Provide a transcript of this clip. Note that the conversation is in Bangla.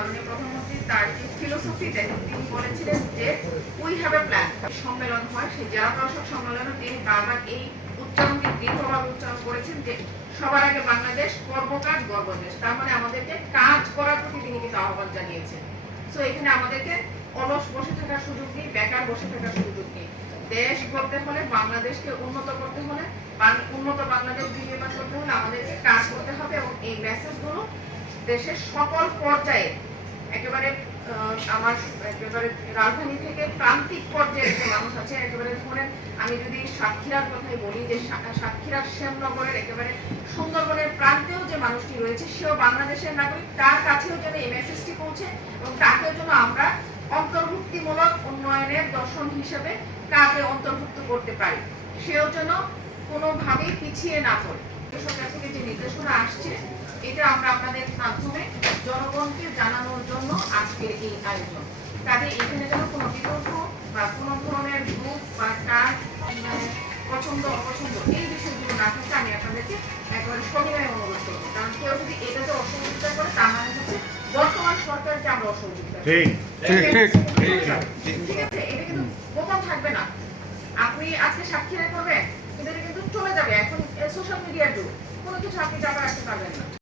মাননীয় প্রধানমন্ত্রী তার যে ফিলোসফিতে তিনি বলেছিলেন যে উই হ্যাভ এ প্ল্যান। সম্মেলন হয়, সেই জেলা প্রশাসক সম্মেলনে তিনি বারবার এই উচ্চারণটি দৃঢ়ভাবে উচ্চারণ করেছেন যে সবার আগে বাংলাদেশ, কর্মকাজ গর্বদেশ। তার মানে আমাদেরকে কাজ করার প্রতি তিনি কিন্তু আহ্বান জানিয়েছেন। সো এখানে আমাদেরকে অলস বসে থাকার সুযোগ নেই, বেকার বসে থাকার সুযোগ নেই। দেশ গড়তে হলে, বাংলাদেশকে উন্নত করতে হলে, উন্নত বাংলাদেশ বিনির্মাণ করতে হলে আমাদেরকে কাজ করতে হবে। এবং এই মেসেজগুলো দেশের সকল পর্যায়ে একেবারে আমার একেবারে রাজধানী থেকে প্রান্তিক পর্যায়ে যে মানুষ আছে, একেবারে ধরেন আমি যদি সাতক্ষীরার কথাই বলি, যে সাতক্ষীরার শ্যামনগরের একেবারে সুন্দরবনের প্রান্তেও যে মানুষটি রয়েছে, সেও বাংলাদেশের নাগরিক, তার কাছেও যেন এই মেসেজটি পৌঁছে এবং তাকেও যেন আমরা অন্তর্ভুক্তিমূলক উন্নয়নের দর্শন হিসেবে কাজে অন্তর্ভুক্ত করতে পারি, সেও যেন কোনোভাবেই পিছিয়ে না পড়ে। সরকার থেকে যে নির্দেশনা আসছে, এটা আমরা আপনাদের মাধ্যমে জনগণকে জানানোর জন্য আজকের এই আয়োজন। কাজে এখানে যেন কোনো বিতর্ক বা কোনো ধরনের গ্রুপ বা কাজ পছন্দ অপছন্দ এই বিষয়গুলো না থাকে, আমি আপনাদেরকে একেবারে সবিনয় অনুরোধ করবো। কারণ কেউ যদি এটাতে অসহযোগিতা করে, তার মানে হচ্ছে বর্তমান সরকারকে আমরা অসহযোগিতা। ঠিক আছে, এটা কিন্তু গোপন থাকবে না। আপনি আজকে সাক্ষীরা করবেন, কিন্তু এটা কিন্তু চলে যাবে। এখন সোশ্যাল মিডিয়ার যুগ, কোনো কিছু আপনি চাপা রাখতে পারবেন না।